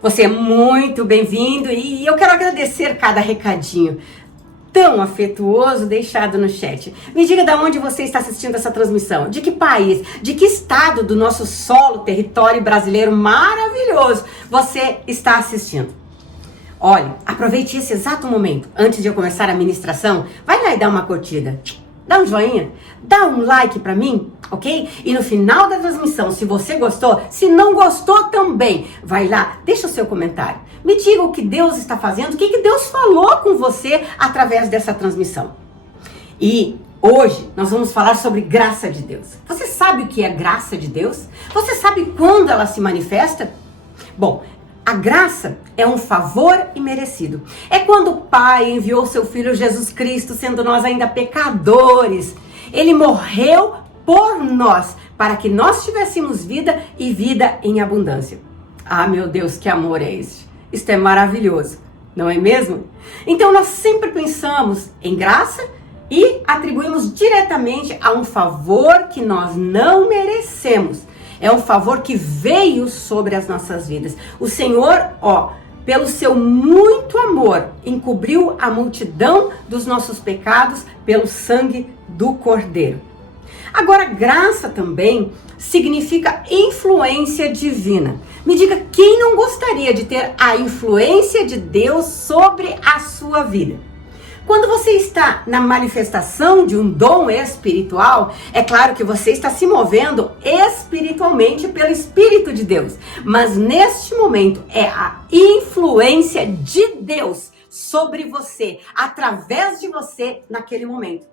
Você é muito bem-vindo e eu quero agradecer cada recadinho tão afetuoso deixado no chat. Me diga de onde você está assistindo essa transmissão, de que país, de que estado do nosso solo, território brasileiro maravilhoso você está assistindo. Olha, aproveite esse exato momento, antes de eu começar a ministração, vai lá e dá uma curtida. Dá um joinha, dá um like pra mim, ok? E no final da transmissão, se você gostou, se não gostou também, vai lá, deixa o seu comentário. Me diga o que Deus está fazendo, o que Deus falou com você através dessa transmissão. E hoje nós vamos falar sobre graça de Deus. Você sabe o que é graça de Deus? Você sabe quando ela se manifesta? Bom, a graça é um favor imerecido. É quando o Pai enviou seu Filho Jesus Cristo, sendo nós ainda pecadores. Ele morreu por nós, para que nós tivéssemos vida e vida em abundância. Ah, meu Deus, que amor é esse? Isto é maravilhoso, não é mesmo? Então nós sempre pensamos em graça e atribuímos diretamente a um favor que nós não merecemos. É um favor que veio sobre as nossas vidas. O Senhor, pelo seu muito amor, encobriu a multidão dos nossos pecados pelo sangue do Cordeiro. Agora, graça também significa influência divina. Me diga, quem não gostaria de ter a influência de Deus sobre a sua vida? Quando você está na manifestação de um dom espiritual, é claro que você está se movendo espiritualmente pelo Espírito de Deus. Mas neste momento é a influência de Deus sobre você, através de você naquele momento.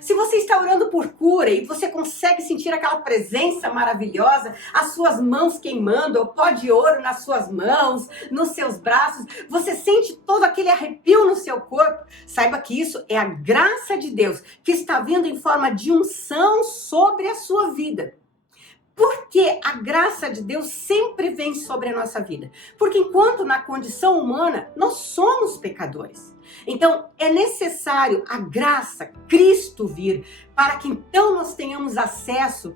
Se você está orando por cura e você consegue sentir aquela presença maravilhosa, as suas mãos queimando, o pó de ouro nas suas mãos, nos seus braços, você sente todo aquele arrepio no seu corpo, saiba que isso é a graça de Deus que está vindo em forma de unção sobre a sua vida. Porque a graça de Deus sempre vem sobre a nossa vida. Porque enquanto na condição humana, nós somos pecadores. Então, é necessário a graça, Cristo vir, para que então nós tenhamos acesso,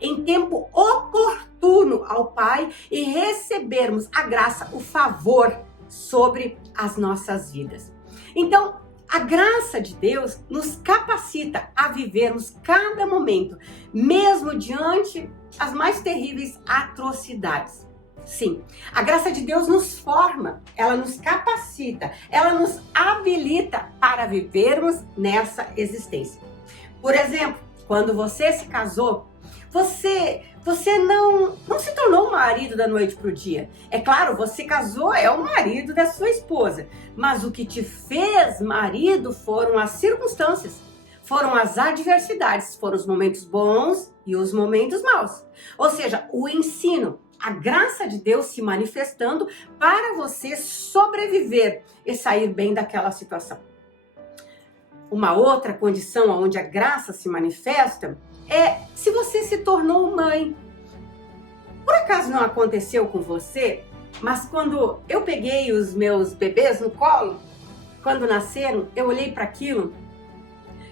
em tempo oportuno ao Pai e recebermos a graça, o favor sobre as nossas vidas. Então, a graça de Deus nos capacita a vivermos cada momento, mesmo diante as mais terríveis atrocidades. Sim, a graça de Deus nos forma, ela nos capacita, ela nos habilita para vivermos nessa existência. Por exemplo, quando você se casou, você não se tornou um marido da noite para o dia. É claro, você casou, é o marido da sua esposa. Mas o que te fez marido foram as circunstâncias, foram as adversidades, foram os momentos bons e os momentos maus. Ou seja, o ensino, a graça de Deus se manifestando para você sobreviver e sair bem daquela situação. Uma outra condição onde a graça se manifesta é se você se tornou mãe. Por acaso não aconteceu com você, mas quando eu peguei os meus bebês no colo, quando nasceram, eu olhei para aquilo,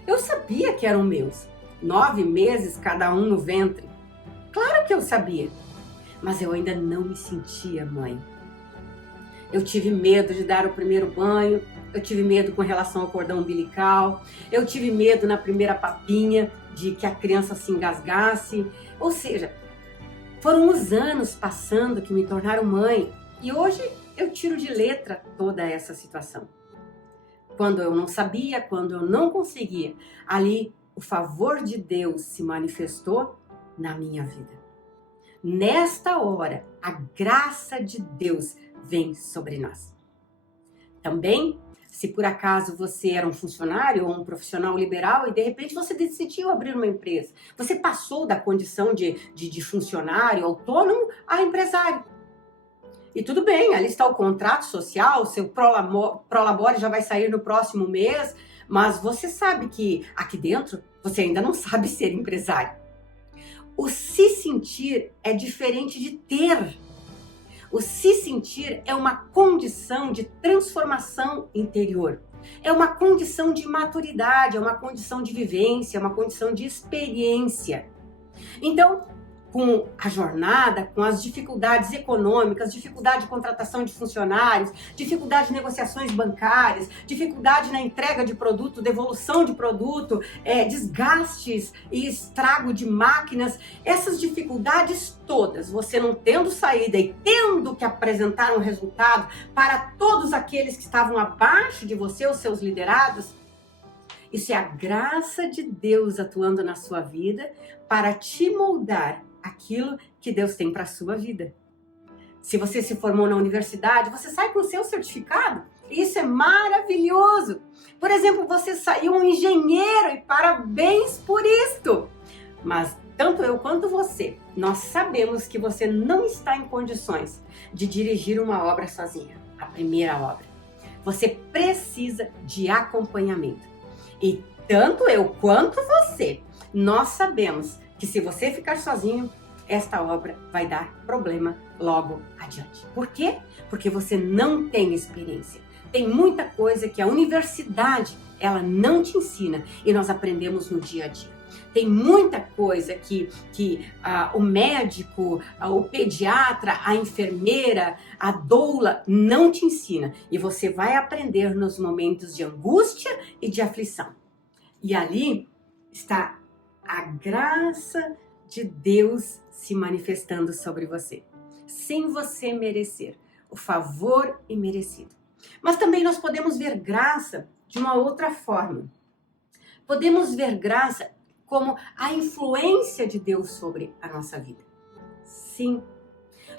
eu sabia que eram meus. 9 meses cada um no ventre. Claro que eu sabia, mas eu ainda não me sentia mãe. Eu tive medo de dar o primeiro banho, eu tive medo com relação ao cordão umbilical, eu tive medo na primeira papinha de que a criança se engasgasse. Ou seja, foram os anos passando que me tornaram mãe e hoje eu tiro de letra toda essa situação. Quando eu não sabia, quando eu não conseguia, ali o favor de Deus se manifestou na minha vida. Nesta hora, a graça de Deus vem sobre nós. Também, se por acaso você era um funcionário ou um profissional liberal e de repente você decidiu abrir uma empresa, você passou da condição de funcionário autônomo a empresário. E tudo bem, ali está o contrato social, seu prolabore já vai sair no próximo mês, mas você sabe que aqui dentro você ainda não sabe ser empresário. O se sentir é diferente de ter. O se sentir é uma condição de transformação interior. É uma condição de maturidade, é uma condição de vivência, é uma condição de experiência. Então, com a jornada, com as dificuldades econômicas, dificuldade de contratação de funcionários, dificuldade de negociações bancárias, dificuldade na entrega de produto, devolução de produto, desgastes e estrago de máquinas, essas dificuldades todas, você não tendo saída e tendo que apresentar um resultado para todos aqueles que estavam abaixo de você, os seus liderados, isso é a graça de Deus atuando na sua vida para te moldar aquilo que Deus tem para a sua vida. Se você se formou na universidade, você sai com o seu certificado. Isso é maravilhoso. Por exemplo, você saiu um engenheiro e parabéns por isto. Mas tanto eu quanto você, nós sabemos que você não está em condições de dirigir uma obra sozinha, a primeira obra. Você precisa de acompanhamento. E tanto eu quanto você, nós sabemos que se você ficar sozinho, esta obra vai dar problema logo adiante. Por quê? Porque você não tem experiência. Tem muita coisa que a universidade, ela não te ensina e nós aprendemos no dia a dia. Tem muita coisa que o médico, o pediatra, a enfermeira, a doula não te ensina. E você vai aprender nos momentos de angústia e de aflição. E ali está a graça de Deus se manifestando sobre você, sem você merecer, o favor imerecido. Mas também nós podemos ver graça de uma outra forma. Podemos ver graça como a influência de Deus sobre a nossa vida. Sim.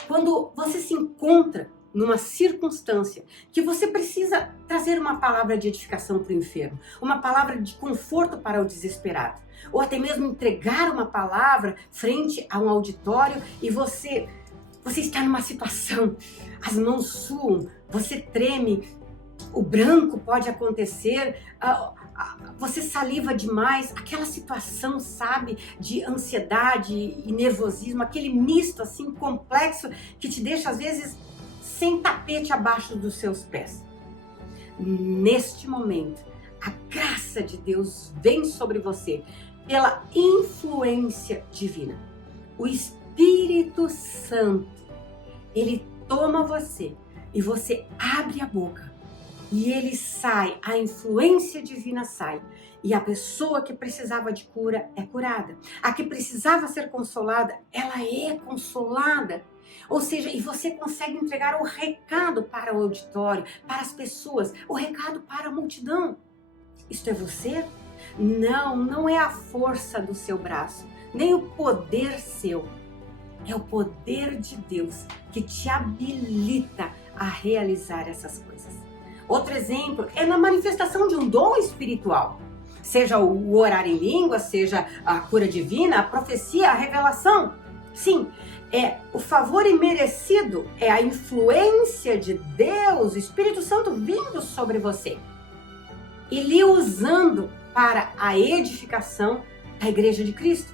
Quando você se encontra numa circunstância que você precisa trazer uma palavra de edificação para o enfermo, uma palavra de conforto para o desesperado, ou até mesmo entregar uma palavra frente a um auditório e você está numa situação, as mãos suam, você treme, o branco pode acontecer, você saliva demais, aquela situação, sabe, de ansiedade e nervosismo, aquele misto assim complexo que te deixa às vezes sem tapete abaixo dos seus pés. Neste momento, a graça de Deus vem sobre você pela influência divina. O Espírito Santo, ele toma você e você abre a boca e ele sai, a influência divina sai. E a pessoa que precisava de cura é curada. A que precisava ser consolada, ela é consolada. Ou seja, e você consegue entregar o recado para o auditório, para as pessoas, o recado para a multidão. Isto é você? Não, não é a força do seu braço, nem o poder seu. É o poder de Deus que te habilita a realizar essas coisas. Outro exemplo é na manifestação de um dom espiritual. Seja o orar em língua, seja a cura divina, a profecia, a revelação. Sim, o favor imerecido é a influência de Deus, o Espírito Santo vindo sobre você e lhe usando para a edificação da Igreja de Cristo.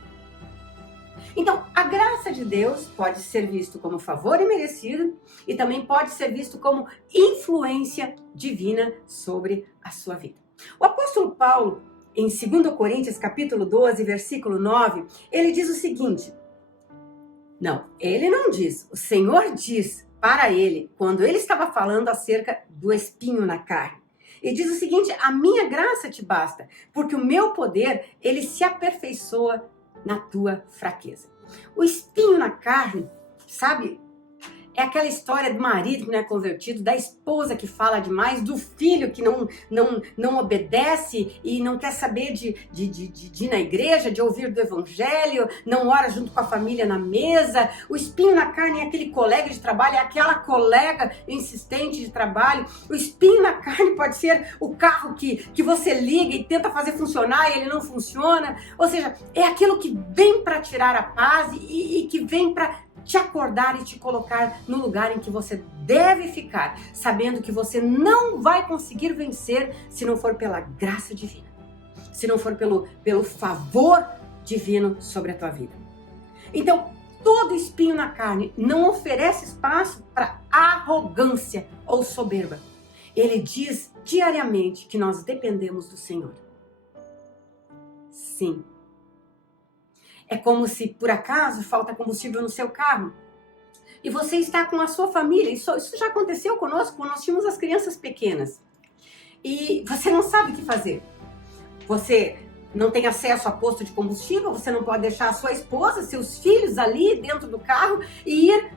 Então, a graça de Deus pode ser visto como favor imerecido e também pode ser visto como influência divina sobre a sua vida. O apóstolo Paulo, em 2 Coríntios capítulo 12, versículo 9, ele diz o seguinte: não, ele não diz, o Senhor diz para ele, quando ele estava falando acerca do espinho na carne. E diz o seguinte: a minha graça te basta, porque o meu poder, ele se aperfeiçoa na tua fraqueza. O espinho na carne, sabe? É aquela história do marido que não é convertido, da esposa que fala demais, do filho que não obedece e não quer saber de ir na igreja, de ouvir do evangelho, não ora junto com a família na mesa. O espinho na carne é aquele colega de trabalho, é aquela colega insistente de trabalho. O espinho na carne pode ser o carro que você liga e tenta fazer funcionar e ele não funciona. Ou seja, é aquilo que vem para tirar a paz e que vem para te acordar e te colocar no lugar em que você deve ficar, sabendo que você não vai conseguir vencer se não for pela graça divina, se não for pelo favor divino sobre a tua vida. Então, todo espinho na carne não oferece espaço para arrogância ou soberba. Ele diz diariamente que nós dependemos do Senhor. Sim. É como se, por acaso, falta combustível no seu carro. E você está com a sua família. Isso já aconteceu conosco quando nós tínhamos as crianças pequenas. E você não sabe o que fazer. Você não tem acesso a posto de combustível, você não pode deixar a sua esposa, seus filhos ali dentro do carro e ir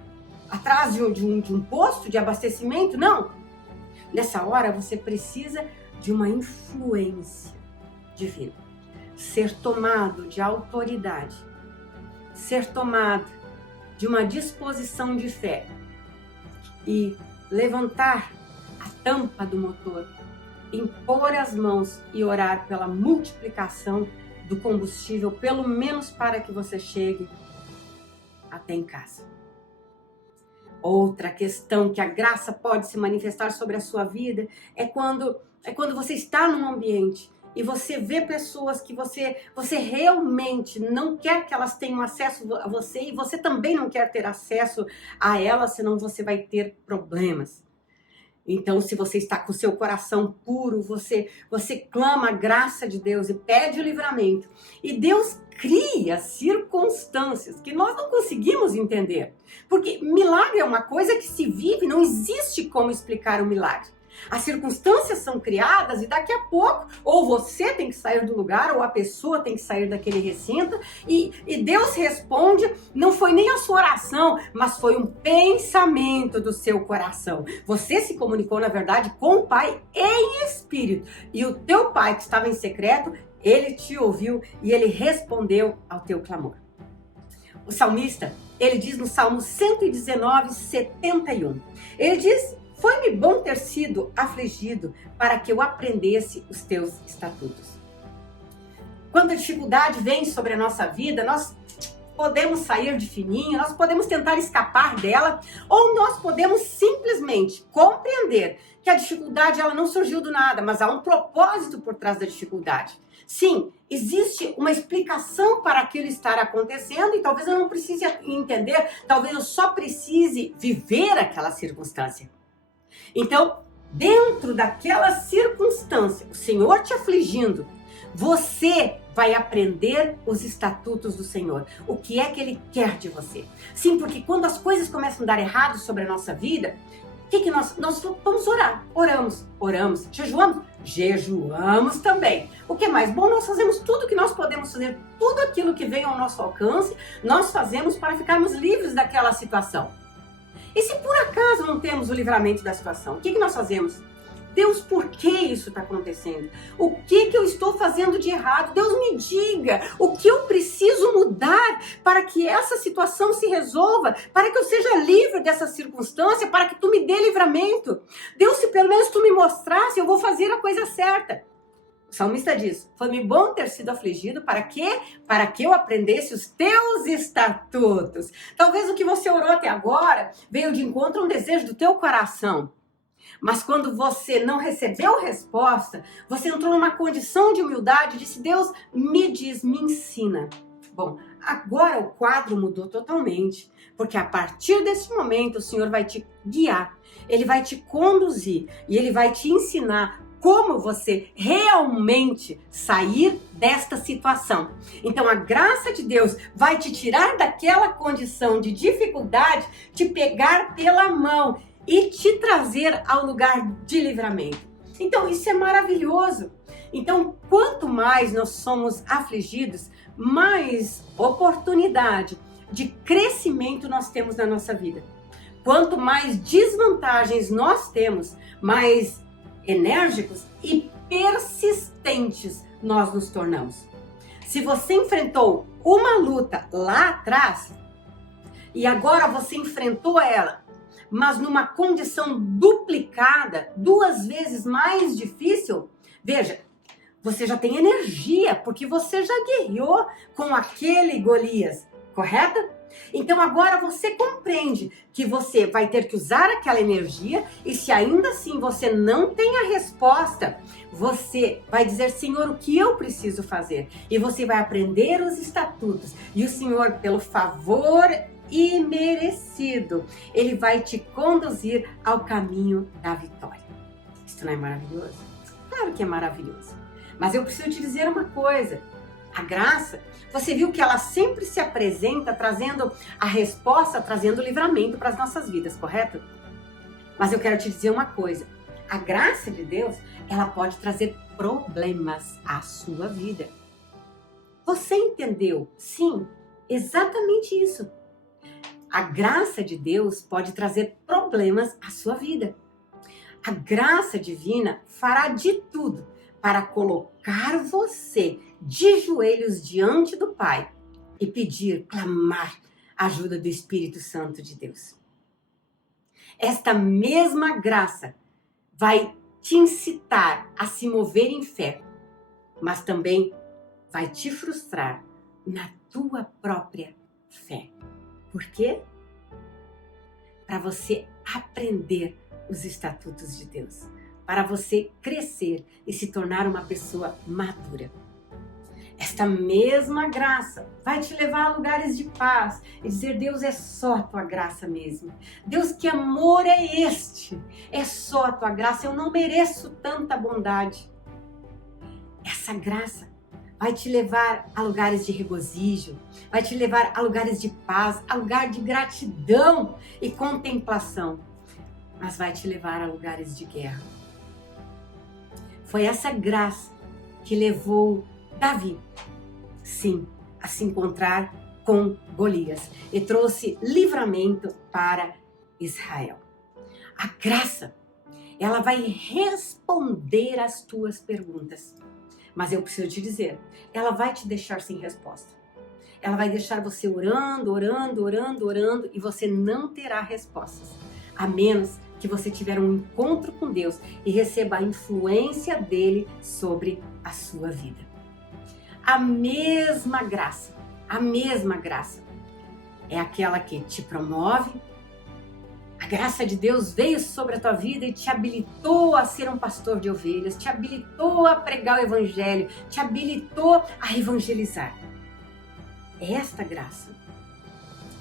atrás de um posto de abastecimento. Não. Nessa hora você precisa de uma influência divina. Ser tomado de autoridade. Ser tomado de uma disposição de fé. E levantar a tampa do motor, impor as mãos e orar pela multiplicação do combustível, pelo menos para que você chegue até em casa. Outra questão que a graça pode se manifestar sobre a sua vida é quando você está num ambiente e você vê pessoas que você realmente não quer que elas tenham acesso a você e você também não quer ter acesso a elas, senão você vai ter problemas. Então, se você está com o seu coração puro, você clama a graça de Deus e pede o livramento. E Deus cria circunstâncias que nós não conseguimos entender. Porque milagre é uma coisa que se vive, não existe como explicar o milagre. As circunstâncias são criadas e daqui a pouco ou você tem que sair do lugar ou a pessoa tem que sair daquele recinto e Deus responde, não foi nem a sua oração, mas foi um pensamento do seu coração. Você se comunicou na verdade com o Pai em espírito e o teu Pai que estava em secreto, ele te ouviu e ele respondeu ao teu clamor. O salmista, ele diz no Salmo 119, 71, ele diz: foi-me bom ter sido afligido para que eu aprendesse os teus estatutos. Quando a dificuldade vem sobre a nossa vida, nós podemos sair de fininho, nós podemos tentar escapar dela, ou nós podemos simplesmente compreender que a dificuldade ela não surgiu do nada, mas há um propósito por trás da dificuldade. Sim, existe uma explicação para aquilo estar acontecendo e talvez eu não precise entender, talvez eu só precise viver aquela circunstância. Então, dentro daquela circunstância, o Senhor te afligindo, você vai aprender os estatutos do Senhor. O que é que Ele quer de você? Sim, porque quando as coisas começam a dar errado sobre a nossa vida, o que nós vamos orar? Oramos. Jejuamos também. O que é mais bom? Nós fazemos tudo o que nós podemos fazer, tudo aquilo que vem ao nosso alcance, nós fazemos para ficarmos livres daquela situação. E se por acaso não temos o livramento da situação, o que nós fazemos? Deus, por que isso está acontecendo? O que eu estou fazendo de errado? Deus, me diga o que eu preciso mudar para que essa situação se resolva, para que eu seja livre dessa circunstância, para que tu me dê livramento. Deus, se pelo menos tu me mostrasse, eu vou fazer a coisa certa. O salmista diz: foi-me bom ter sido afligido, para quê? Para que eu aprendesse os teus estatutos. Talvez o que você orou até agora veio de encontro a um desejo do teu coração. Mas quando você não recebeu resposta, você entrou numa condição de humildade e disse: Deus, me diz, me ensina. Bom, agora o quadro mudou totalmente, porque a partir desse momento o Senhor vai te guiar, Ele vai te conduzir e Ele vai te ensinar como você realmente sair desta situação. Então a graça de Deus vai te tirar daquela condição de dificuldade, te pegar pela mão e te trazer ao lugar de livramento. Então isso é maravilhoso. Então quanto mais nós somos afligidos, mais oportunidade de crescimento nós temos na nossa vida. Quanto mais desvantagens nós temos, mais enérgicos e persistentes nós nos tornamos. Se você enfrentou uma luta lá atrás e agora você enfrentou ela, mas numa condição duplicada, 2 vezes mais difícil, veja, você já tem energia, porque você já guerreou com aquele Golias, correto? Então agora você compreende que você vai ter que usar aquela energia e se ainda assim você não tem a resposta, você vai dizer: Senhor, o que eu preciso fazer? E você vai aprender os estatutos e o Senhor, pelo favor imerecido, Ele vai te conduzir ao caminho da vitória. Isso não é maravilhoso? Claro que é maravilhoso. Mas eu preciso te dizer uma coisa: A graça, você viu que ela sempre se apresenta trazendo a resposta, trazendo o livramento para as nossas vidas, correto? Mas eu quero te dizer uma coisa. A graça de Deus, ela pode trazer problemas à sua vida. Você entendeu? Sim, exatamente isso. A graça de Deus pode trazer problemas à sua vida. A graça divina fará de tudo para colocar você de joelhos diante do Pai e pedir, clamar a ajuda do Espírito Santo de Deus. Esta mesma graça vai te incitar a se mover em fé, mas também vai te frustrar na tua própria fé. Por quê? Para você aprender os estatutos de Deus, para você crescer e se tornar uma pessoa madura. Esta mesma graça vai te levar a lugares de paz e dizer, Deus, é só a tua graça mesmo. Deus, que amor é este? É só a tua graça, eu não mereço tanta bondade. Essa graça vai te levar a lugares de regozijo, vai te levar a lugares de paz, a lugar de gratidão e contemplação, mas vai te levar a lugares de guerra. Foi essa graça que levou Davi, sim, a se encontrar com Golias e trouxe livramento para Israel. A graça, ela vai responder às tuas perguntas. Mas eu preciso te dizer, ela vai te deixar sem resposta. Ela vai deixar você orando, orando, orando, orando e você não terá respostas. A menos que você tiver um encontro com Deus e receba a influência dele sobre a sua vida. A mesma graça é aquela que te promove. A graça de Deus veio sobre a tua vida e te habilitou a ser um pastor de ovelhas, te habilitou a pregar o evangelho, te habilitou a evangelizar. É esta graça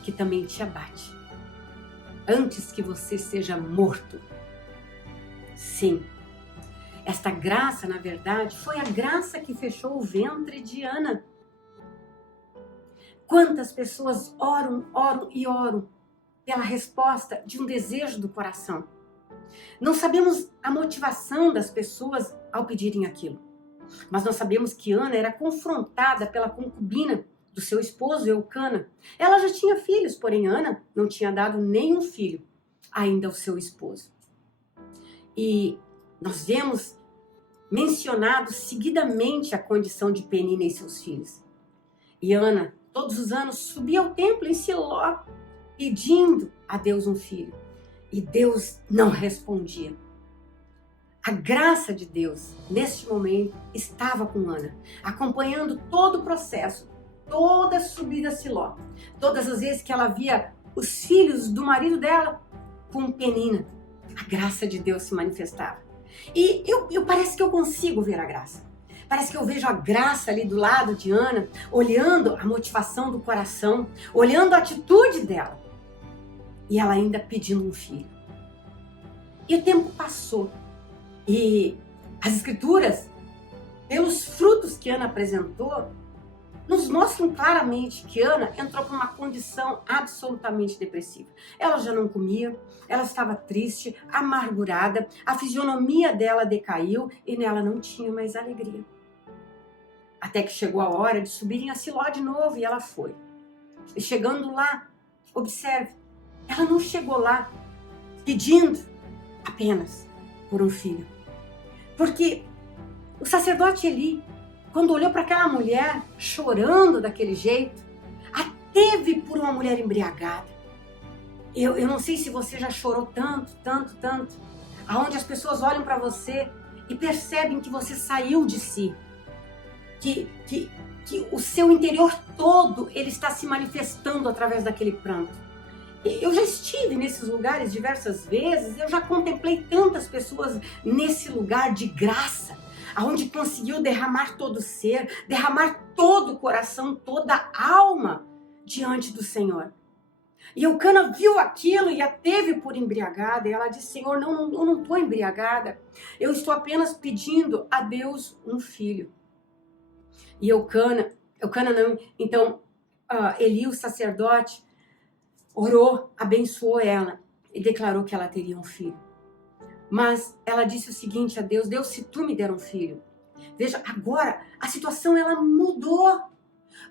que também te abate, antes que você seja morto. Sim, esta graça, na verdade, foi a graça que fechou o ventre de Ana. Quantas pessoas oram e oram pela resposta de um desejo do coração. Não sabemos a motivação das pessoas ao pedirem aquilo, mas nós sabemos que Ana era confrontada pela concubina do seu esposo Eucana. Ela já tinha filhos, porém Ana não tinha dado nenhum filho ainda ao seu esposo. E nós vemos mencionado seguidamente a condição de Penina e seus filhos. E Ana, todos os anos, subia ao templo em Siló, pedindo a Deus um filho. E Deus não respondia. A graça de Deus, neste momento, estava com Ana, acompanhando todo o processo, toda a subida a Siló. Todas as vezes que ela via os filhos do marido dela com Penina, a graça de Deus se manifestava. E eu parece que eu consigo ver a graça. Parece que eu vejo a graça ali do lado de Ana, olhando a motivação do coração, olhando a atitude dela. E ela ainda pedindo um filho. E o tempo passou. E as escrituras, pelos frutos que Ana apresentou, nos mostram claramente que Ana entrou para uma condição absolutamente depressiva. Ela já não comia, ela estava triste, amargurada, a fisionomia dela decaiu e nela não tinha mais alegria. Até que chegou a hora de subirem a Siló de novo e ela foi. E chegando lá, observe, ela não chegou lá pedindo apenas por um filho. Porque o sacerdote Eli, quando olhou para aquela mulher chorando daquele jeito, a teve por uma mulher embriagada. Eu não sei se você já chorou tanto, aonde as pessoas olham para você e percebem que você saiu de si, que o seu interior todo ele está se manifestando através daquele pranto. Eu já estive nesses lugares diversas vezes, eu já contemplei tantas pessoas nesse lugar de graça, aonde conseguiu derramar todo o ser, derramar todo o coração, toda a alma diante do Senhor. E Eucana viu aquilo e a teve por embriagada, e ela disse, Senhor, eu não estou embriagada, eu estou apenas pedindo a Deus um filho. E Eucana, Eucana não. Então, Eli, o sacerdote, orou, abençoou ela e declarou que ela teria um filho. Mas ela disse o seguinte a Deus: Deus, se tu me der um filho. Veja, agora a situação ela mudou.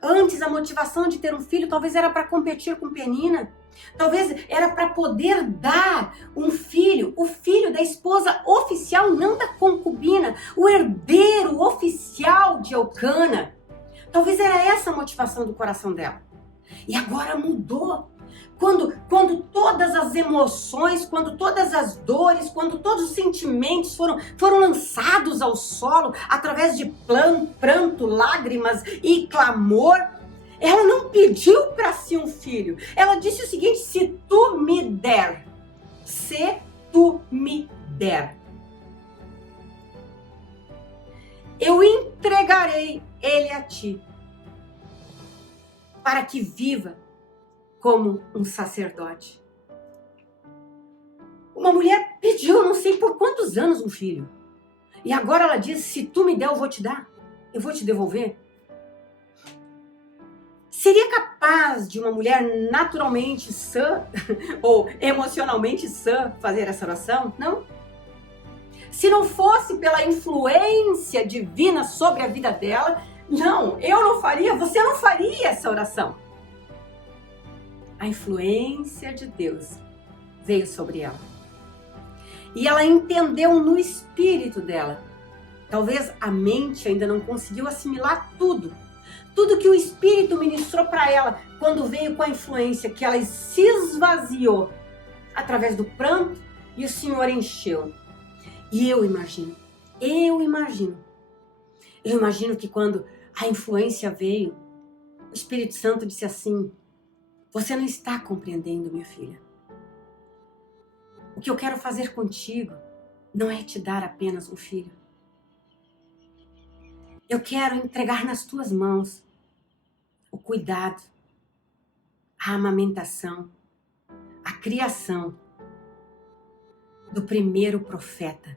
Antes a motivação de ter um filho talvez era para competir com Penina. Talvez era para poder dar um filho, o filho da esposa oficial, não da concubina, o herdeiro oficial de Eucana. Talvez era essa a motivação do coração dela. E agora mudou. Quando todas as emoções, quando todas as dores, quando todos os sentimentos foram lançados ao solo através de pranto, lágrimas e clamor, ela não pediu para si um filho. Ela disse o seguinte: se tu me der, eu entregarei ele a ti, para que viva como um sacerdote. Uma mulher pediu, não sei por quantos anos, um filho. E agora ela diz: se tu me der, eu vou te dar. Eu vou te devolver. Seria capaz de uma mulher naturalmente sã ou emocionalmente sã fazer essa oração? Não. Se não fosse pela influência divina sobre a vida dela, não, eu não faria, você não faria essa oração. A influência de Deus veio sobre ela. E ela entendeu no espírito dela. Talvez a mente ainda não conseguiu assimilar tudo. Tudo que o Espírito ministrou para ela quando veio com a influência, que ela se esvaziou através do pranto e o Senhor encheu. E eu imagino que quando a influência veio, o Espírito Santo disse assim: você não está compreendendo, minha filha. O que eu quero fazer contigo não é te dar apenas um filho. Eu quero entregar nas tuas mãos o cuidado, a amamentação, a criação do primeiro profeta.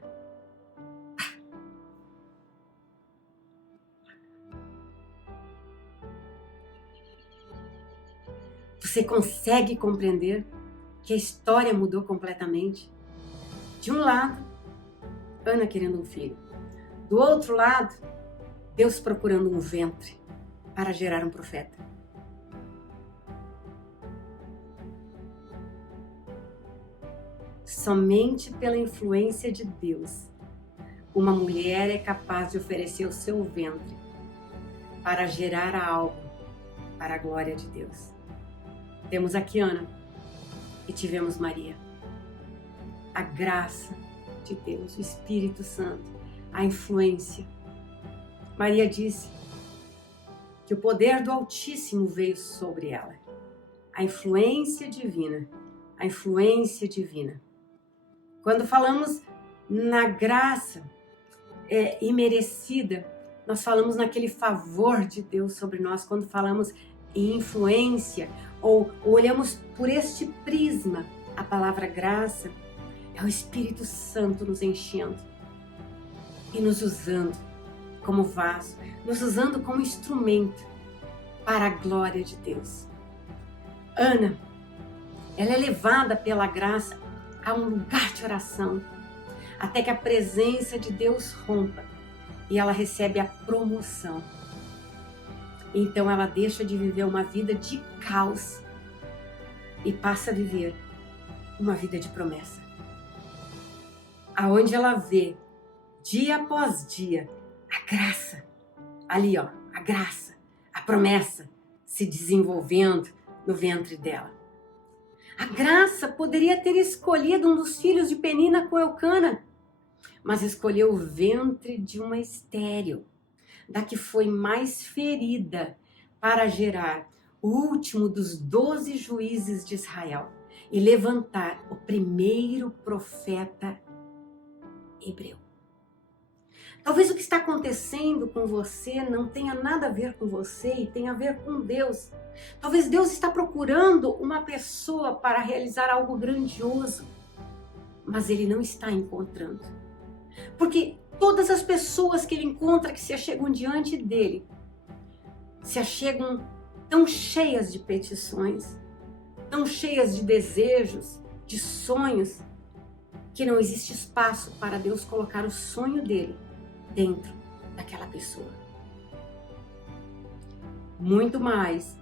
Você consegue compreender que a história mudou completamente? De um lado, Ana querendo um filho. Do outro lado, Deus procurando um ventre para gerar um profeta. Somente pela influência de Deus, uma mulher é capaz de oferecer o seu ventre para gerar algo para a glória de Deus. Temos aqui Ana e tivemos Maria. A graça de Deus, o Espírito Santo, a influência. Maria disse que o poder do Altíssimo veio sobre ela. A influência divina, a influência divina. Quando falamos na graça imerecida, nós falamos naquele favor de Deus sobre nós. Quando falamos em influência, ou olhamos por este prisma, a palavra graça é o Espírito Santo nos enchendo e nos usando como vaso, nos usando como instrumento para a glória de Deus. Ana, ela é levada pela graça a um lugar de oração, até que a presença de Deus rompa e ela recebe a promoção. Então ela deixa de viver uma vida de caos e passa a viver uma vida de promessa. Aonde ela vê, dia após dia, a graça, ali ó, a graça, a promessa se desenvolvendo no ventre dela. A graça poderia ter escolhido um dos filhos de Penina com Eucana, mas escolheu o ventre de uma estéril, da que foi mais ferida, para gerar o último dos 12 juízes de Israel e levantar o primeiro profeta hebreu. Talvez o que está acontecendo com você não tenha nada a ver com você e tenha a ver com Deus. Talvez Deus está procurando uma pessoa para realizar algo grandioso, mas Ele não está encontrando. Porque todas as pessoas que Ele encontra, que se chegam diante dEle, se achegam tão cheias de petições, tão cheias de desejos, de sonhos, que não existe espaço para Deus colocar o sonho dele dentro daquela pessoa. Muito mais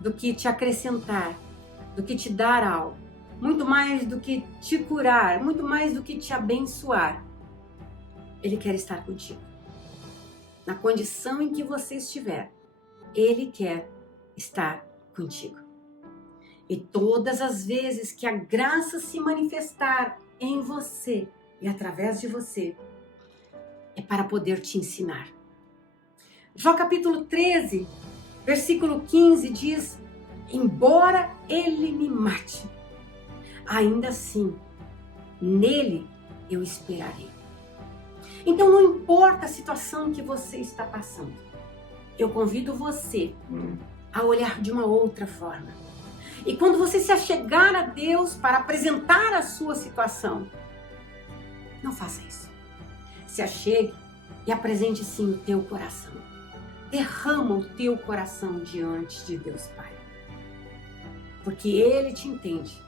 do que te acrescentar, do que te dar algo, muito mais do que te curar, muito mais do que te abençoar. Ele quer estar contigo. Na condição em que você estiver, Ele quer estar contigo. E todas as vezes que a graça se manifestar em você e através de você, é para poder te ensinar. Jó capítulo 13, versículo 15 diz: embora ele me mate, ainda assim, nele eu esperarei. Então não importa a situação que você está passando, eu convido você a olhar de uma outra forma. E quando você se achegar a Deus para apresentar a sua situação, não faça isso. Se achegue e apresente sim o teu coração. Derrama o teu coração diante de Deus Pai. Porque Ele te entende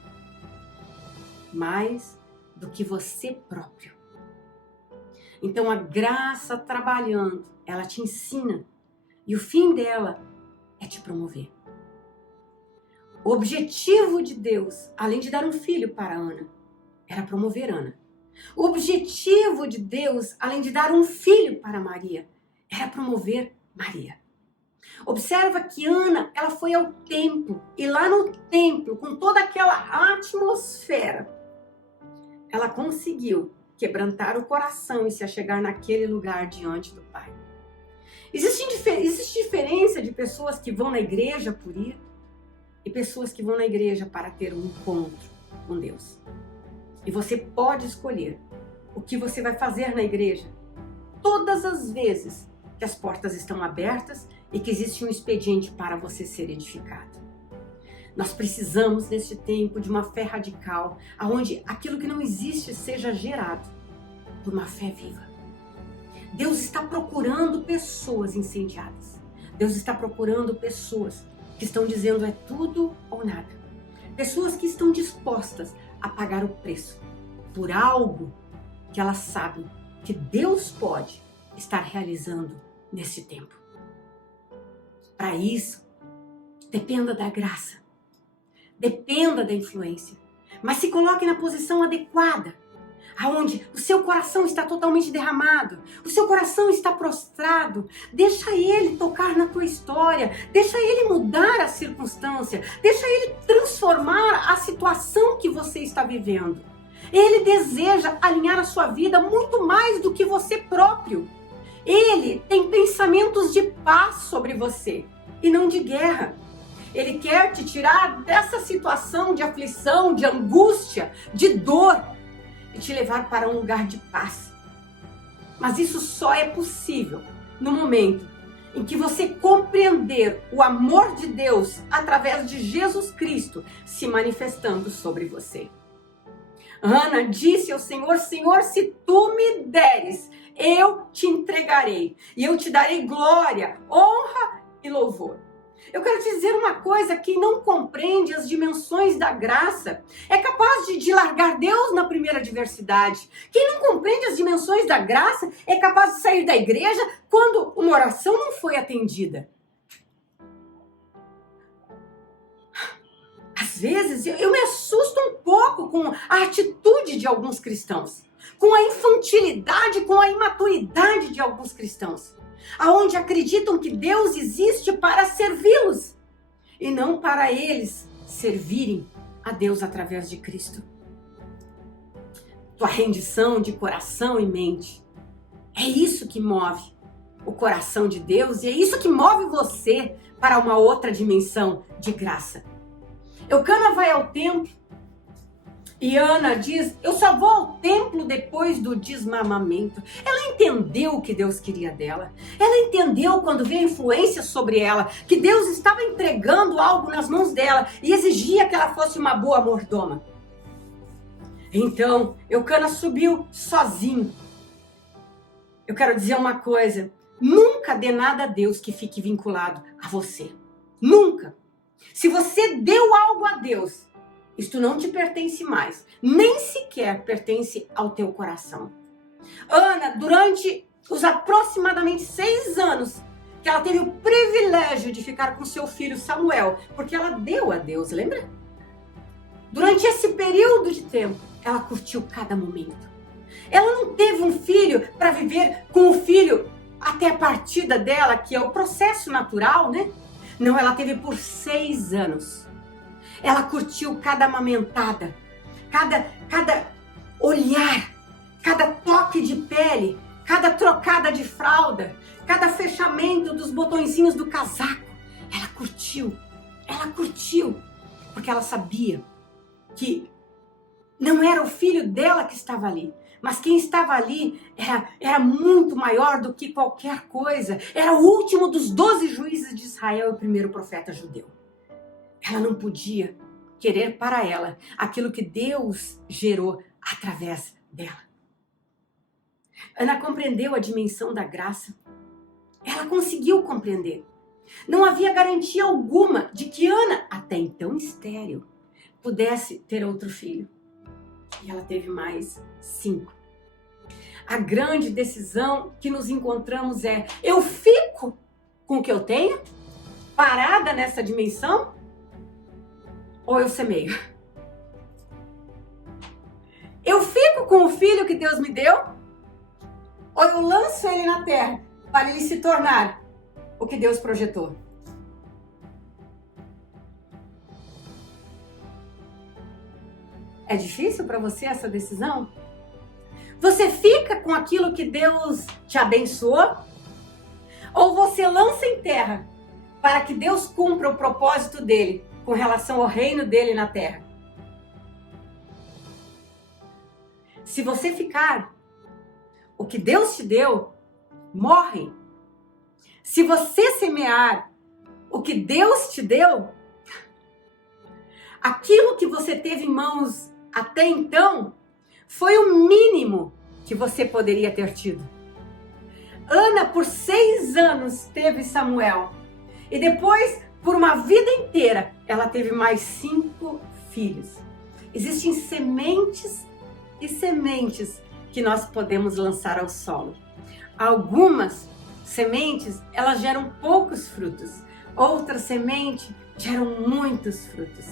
mais do que você próprio. Então a graça trabalhando, ela te ensina. E o fim dela é te promover. O objetivo de Deus, além de dar um filho para Ana, era promover Ana. O objetivo de Deus, além de dar um filho para Maria, era promover Maria. Observa que Ana, ela foi ao templo, e lá no templo, com toda aquela atmosfera, ela conseguiu quebrantar o coração e se achegar naquele lugar diante do Pai. Existe diferença de pessoas que vão na igreja por ir e pessoas que vão na igreja para ter um encontro com Deus. E você pode escolher o que você vai fazer na igreja todas as vezes que as portas estão abertas e que existe um expediente para você ser edificado. Nós precisamos, neste tempo, de uma fé radical, onde aquilo que não existe seja gerado por uma fé viva. Deus está procurando pessoas incendiadas. Deus está procurando pessoas que estão dizendo é tudo ou nada. Pessoas que estão dispostas a pagar o preço por algo que elas sabem que Deus pode estar realizando nesse tempo. Para isso, dependa da graça, dependa da influência, mas se coloque na posição adequada, aonde o seu coração está totalmente derramado, o seu coração está prostrado. Deixa Ele tocar na tua história, deixa Ele mudar a circunstância, deixa Ele transformar a situação que você está vivendo. Ele deseja alinhar a sua vida muito mais do que você próprio. Ele tem pensamentos de paz sobre você e não de guerra. Ele quer te tirar dessa situação de aflição, de angústia, de dor e te levar para um lugar de paz. Mas isso só é possível no momento em que você compreender o amor de Deus através de Jesus Cristo se manifestando sobre você. Ana disse ao Senhor: Senhor, se tu me deres, eu te entregarei e eu te darei glória, honra e louvor. Eu quero te dizer uma coisa: quem não compreende as dimensões da graça é capaz de largar Deus na primeira adversidade. Quem não compreende as dimensões da graça é capaz de sair da igreja quando uma oração não foi atendida. Às vezes eu me assusto um pouco com a atitude de alguns cristãos, com a infantilidade, com a imaturidade de alguns cristãos, aonde acreditam que Deus existe para servi-los e não para eles servirem a Deus através de Cristo. Tua rendição de coração e mente, é isso que move o coração de Deus e é isso que move você para uma outra dimensão de graça. Eucana vai ao templo e Ana diz: eu só vou ao templo depois do desmamamento. Ela entendeu o que Deus queria dela. Ela entendeu, quando veio a influência sobre ela, que Deus estava entregando algo nas mãos dela e exigia que ela fosse uma boa mordoma. Então, Eucana subiu sozinho. Eu quero dizer uma coisa: Nunca dê nada a Deus que fique vinculado a você. Nunca. Se você deu algo a Deus, isto não te pertence mais. Nem sequer pertence ao teu coração. Ana, durante os aproximadamente 6 anos que ela teve o privilégio de ficar com seu filho Samuel, porque ela deu a Deus, lembra? Durante esse período de tempo, ela curtiu cada momento. Ela não teve um filho para viver com o filho até a partida dela, que é o processo natural, né? Não, ela teve por 6 anos. Ela curtiu cada amamentada, cada olhar, cada toque de pele, cada trocada de fralda, cada fechamento dos botõezinhos do casaco. Ela curtiu, porque ela sabia que não era o filho dela que estava ali, mas quem estava ali era muito maior do que qualquer coisa. Era o último dos 12 juízes de Israel e o primeiro profeta judeu. Ela não podia querer para ela aquilo que Deus gerou através dela. Ana compreendeu a dimensão da graça. Ela conseguiu compreender. Não havia garantia alguma de que Ana, até então estéril, pudesse ter outro filho. E ela teve mais 5. A grande decisão que nos encontramos é: eu fico com o que eu tenho, parada nessa dimensão, ou eu semeio? Eu fico com o filho que Deus me deu, ou eu lanço ele na terra para ele se tornar o que Deus projetou? É difícil para você essa decisão? Você fica com aquilo que Deus te abençoou? Ou você lança em terra para que Deus cumpra o propósito dele com relação ao reino dele na terra? Se você ficar, o que Deus te deu morre. Se você semear o que Deus te deu, aquilo que você teve em mãos até então foi o mínimo que você poderia ter tido. Ana, por 6 anos, teve Samuel. E depois, por uma vida inteira, ela teve mais 5 filhos. Existem sementes e sementes que nós podemos lançar ao solo. Algumas sementes, elas geram poucos frutos. Outras sementes geram muitos frutos.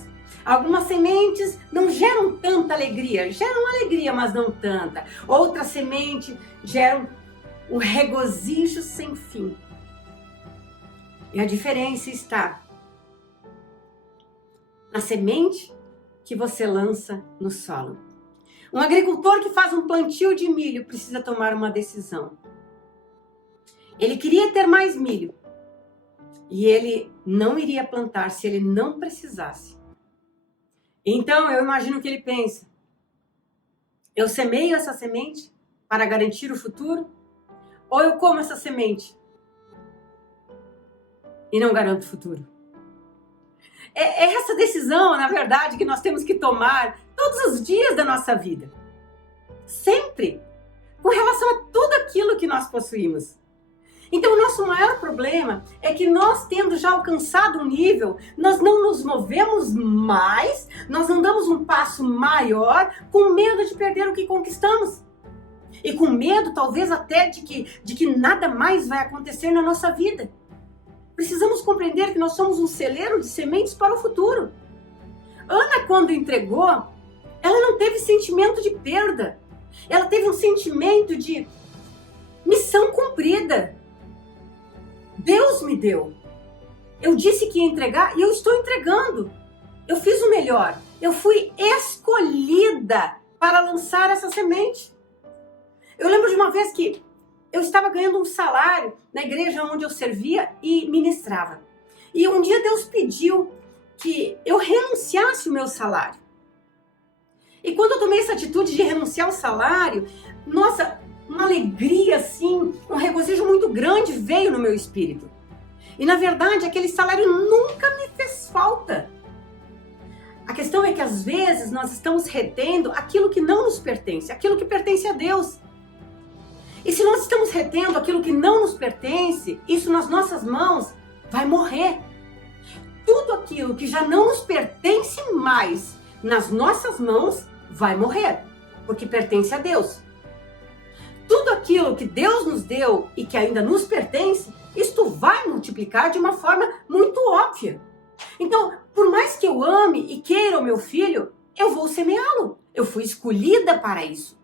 Algumas sementes não geram tanta alegria, geram alegria, mas não tanta. Outras sementes geram um regozijo sem fim. E a diferença está na semente que você lança no solo. Um agricultor que faz um plantio de milho precisa tomar uma decisão. Ele queria ter mais milho e ele não iria plantar se ele não precisasse. Então, eu imagino que ele pensa: eu semeio essa semente para garantir o futuro? Ou eu como essa semente e não garanto o futuro? É essa decisão, na verdade, que nós temos que tomar todos os dias da nossa vida. Sempre. Com relação a tudo aquilo que nós possuímos. Então, o nosso maior problema é que nós, tendo já alcançado um nível, nós não nos movemos mais, nós não damos um passo maior, com medo de perder o que conquistamos. E com medo, talvez, até de que nada mais vai acontecer na nossa vida. Precisamos compreender que nós somos um celeiro de sementes para o futuro. Ana, quando entregou, ela não teve sentimento de perda. Ela teve um sentimento de missão cumprida. Deus me deu. Eu disse que ia entregar e eu estou entregando. Eu fiz o melhor. Eu fui escolhida para lançar essa semente. Eu lembro de uma vez que eu estava ganhando um salário na igreja onde eu servia e ministrava. E um dia Deus pediu que eu renunciasse o meu salário. E quando eu tomei essa atitude de renunciar ao salário, nossa, uma alegria assim, um regozijo muito grande veio no meu espírito. E na verdade, aquele salário nunca me fez falta. A questão é que às vezes nós estamos retendo aquilo que não nos pertence, aquilo que pertence a Deus. E se nós estamos retendo aquilo que não nos pertence, isso nas nossas mãos vai morrer. Tudo aquilo que já não nos pertence mais nas nossas mãos vai morrer, porque pertence a Deus. Tudo aquilo que Deus nos deu e que ainda nos pertence, isto vai multiplicar de uma forma muito óbvia. Então, por mais que eu ame e queira o meu filho, eu vou semeá-lo. Eu fui escolhida para isso.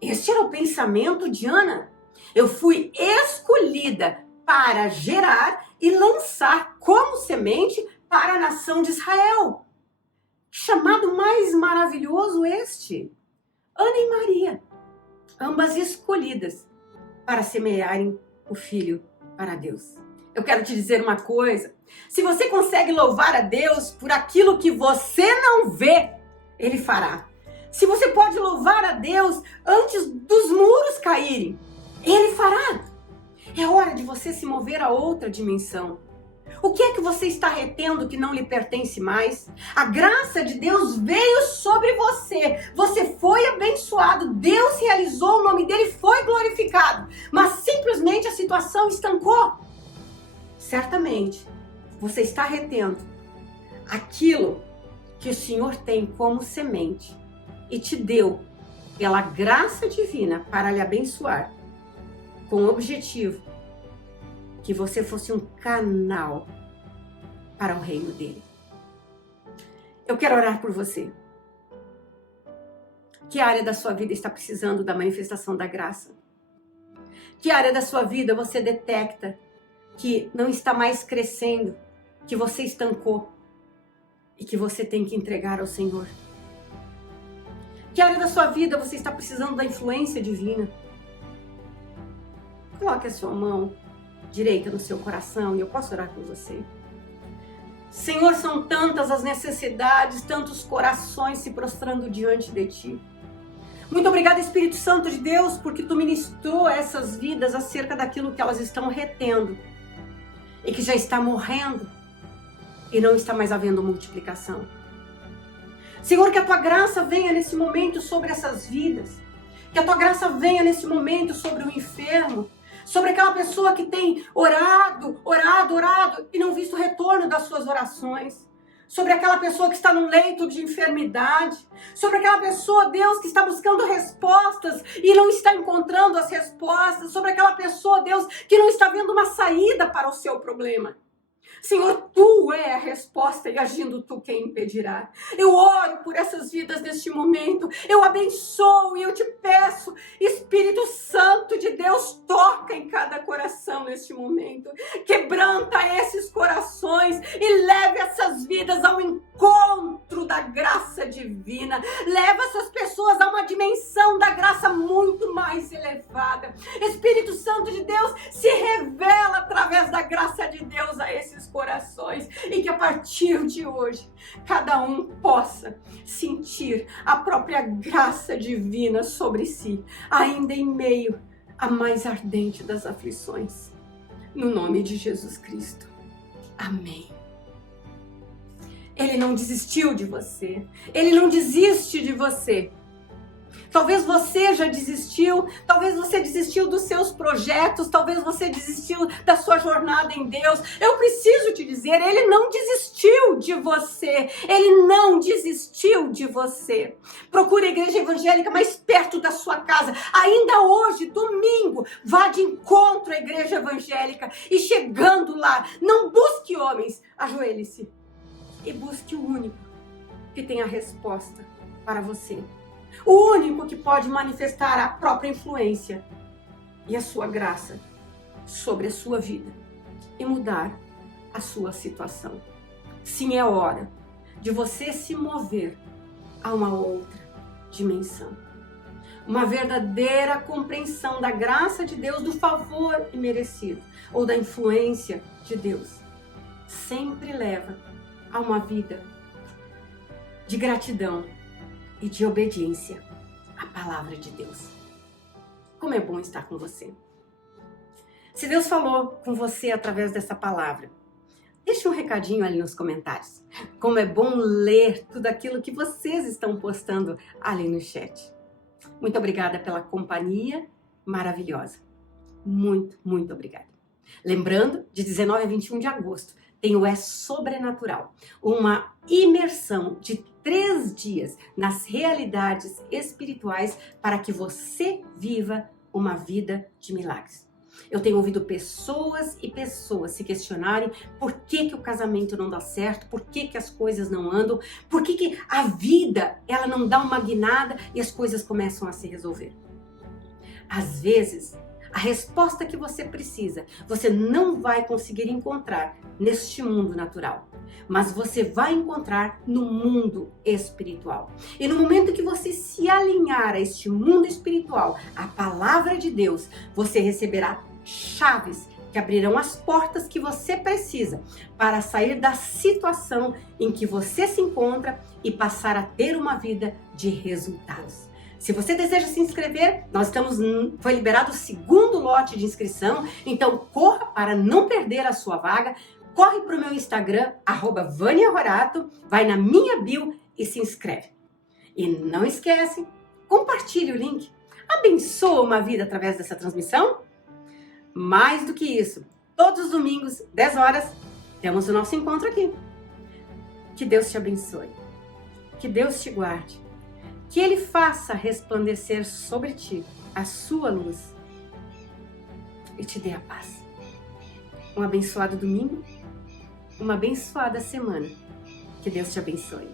Este era o pensamento de Ana. Eu fui escolhida para gerar e lançar como semente para a nação de Israel. Chamado mais maravilhoso este. Ana e Maria, ambas escolhidas para semearem o filho para Deus. Eu quero te dizer uma coisa. Se você consegue louvar a Deus por aquilo que você não vê, Ele fará. Se você pode louvar a Deus antes dos muros caírem, Ele fará. É hora de você se mover a outra dimensão. O que é que você está retendo que não lhe pertence mais? A graça de Deus veio sobre você. Você foi abençoado. Deus realizou, o nome dele foi glorificado. Mas simplesmente a situação estancou. Certamente, você está retendo aquilo que o Senhor tem como semente e te deu pela graça divina para lhe abençoar, com o objetivo que você fosse um canal para o reino dele. Eu quero orar por você. Que área da sua vida está precisando da manifestação da graça? Que área da sua vida você detecta que não está mais crescendo, que você estancou e que você tem que entregar ao Senhor? Que área da sua vida você está precisando da influência divina? Coloque a sua mão direita no seu coração e eu posso orar por você. Senhor, são tantas as necessidades, tantos corações se prostrando diante de Ti. Muito obrigada, Espírito Santo de Deus, porque Tu ministrou essas vidas acerca daquilo que elas estão retendo e que já está morrendo e não está mais havendo multiplicação. Senhor, que a Tua graça venha nesse momento sobre essas vidas, que a Tua graça venha nesse momento sobre o enfermo, sobre aquela pessoa que tem orado e não visto o retorno das suas orações, sobre aquela pessoa que está num leito de enfermidade, sobre aquela pessoa, Deus, que está buscando respostas e não está encontrando as respostas, sobre aquela pessoa, Deus, que não está vendo uma saída para o seu problema. Senhor, Tu é a resposta e agindo Tu quem impedirá. Eu oro por essas vidas neste momento, eu abençoo e eu te peço, Espírito Santo de Deus, toca em cada coração neste momento, quebranta esses corações e leve essas vidas ao encontro da graça divina, leva essas pessoas a uma dimensão da graça muito mais elevada. Espírito Santo de Deus, se revela através da graça de Deus a esses corações e que a partir de hoje cada um possa sentir a própria graça divina sobre si, ainda em meio à mais ardente das aflições. No nome de Jesus Cristo. Amém. Ele não desistiu de você. Ele não desiste de você. Talvez você já desistiu, talvez você desistiu dos seus projetos, talvez você desistiu da sua jornada em Deus. Eu preciso te dizer, Ele não desistiu de você. Ele não desistiu de você. Procure a igreja evangélica mais perto da sua casa. Ainda hoje, domingo, vá de encontro à igreja evangélica e chegando lá, não busque homens, ajoelhe-se e busque o único que tem a resposta para você. O único que pode manifestar a própria influência e a sua graça sobre a sua vida e mudar a sua situação. Sim, é hora de você se mover a uma outra dimensão. Uma verdadeira compreensão da graça de Deus, do favor imerecido ou da influência de Deus, sempre leva a uma vida de gratidão e de obediência à palavra de Deus. Como é bom estar com você. Se Deus falou com você através dessa palavra, deixe um recadinho ali nos comentários. Como é bom ler tudo aquilo que vocês estão postando ali no chat. Muito obrigada pela companhia maravilhosa. Muito, muito obrigada. Lembrando, de 19 a 21 de agosto, tem o É Sobrenatural, uma imersão de 3 dias nas realidades espirituais para que você viva uma vida de milagres. Eu tenho ouvido pessoas e pessoas se questionarem por que o casamento não dá certo, por que as coisas não andam, por que a vida ela não dá uma guinada e as coisas começam a se resolver. Às vezes, a resposta que você precisa, você não vai conseguir encontrar neste mundo natural, mas você vai encontrar no mundo espiritual. E no momento que você se alinhar a este mundo espiritual, a palavra de Deus, você receberá chaves que abrirão as portas que você precisa para sair da situação em que você se encontra e passar a ter uma vida de resultados. Se você deseja se inscrever, foi liberado o 2º lote de inscrição, então corra para não perder a sua vaga, corre para o meu Instagram, @VâniaRorato, vai na minha bio e se inscreve. E não esquece, compartilhe o link, abençoa uma vida através dessa transmissão. Mais do que isso, todos os domingos, 10 horas, temos o nosso encontro aqui. Que Deus te abençoe, que Deus te guarde, que Ele faça resplandecer sobre ti a sua luz e te dê a paz. Um abençoado domingo, uma abençoada semana. Que Deus te abençoe.